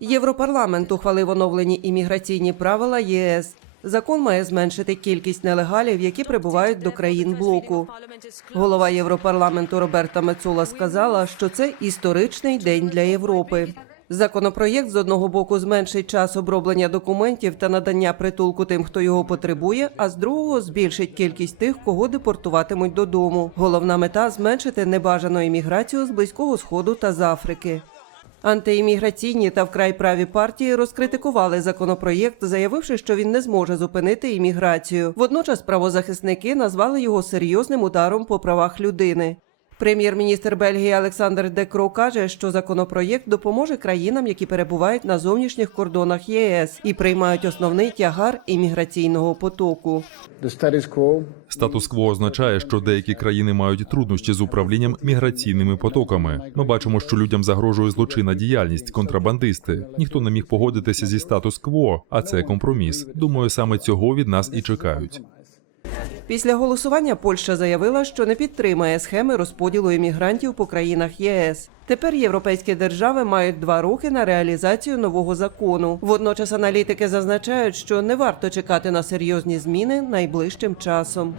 Європарламент ухвалив оновлені імміграційні правила ЄС. Закон має зменшити кількість нелегалів, які прибувають до країн блоку. Голова Європарламенту Роберта Мецола сказала, що це історичний день для Європи. Законопроєкт з одного боку зменшить час оброблення документів та надання притулку тим, хто його потребує, а з другого збільшить кількість тих, кого депортуватимуть додому. Головна мета зменшити небажану імміграцію з близького сходу та з Африки. Антиімміграційні та вкрай праві партії розкритикували законопроєкт, заявивши, що він не зможе зупинити імміграцію. Водночас правозахисники назвали його серйозним ударом по правах людини. Прем'єр-міністр Бельгії Олександр Декро каже, що законопроєкт допоможе країнам, які перебувають на зовнішніх кордонах ЄС і приймають основний тягар імміграційного потоку. Статус-кво означає, що деякі країни мають труднощі з управлінням міграційними потоками. Ми бачимо, що людям загрожує злочинна діяльність, контрабандисти. Ніхто не міг погодитися зі статус-кво, а це компроміс. Думаю, саме цього від нас і чекають. Після голосування Польща заявила, що не підтримає схеми розподілу іммігрантів по країнах ЄС. Тепер європейські держави мають два роки на реалізацію нового закону. Водночас аналітики зазначають, що не варто чекати на серйозні зміни найближчим часом.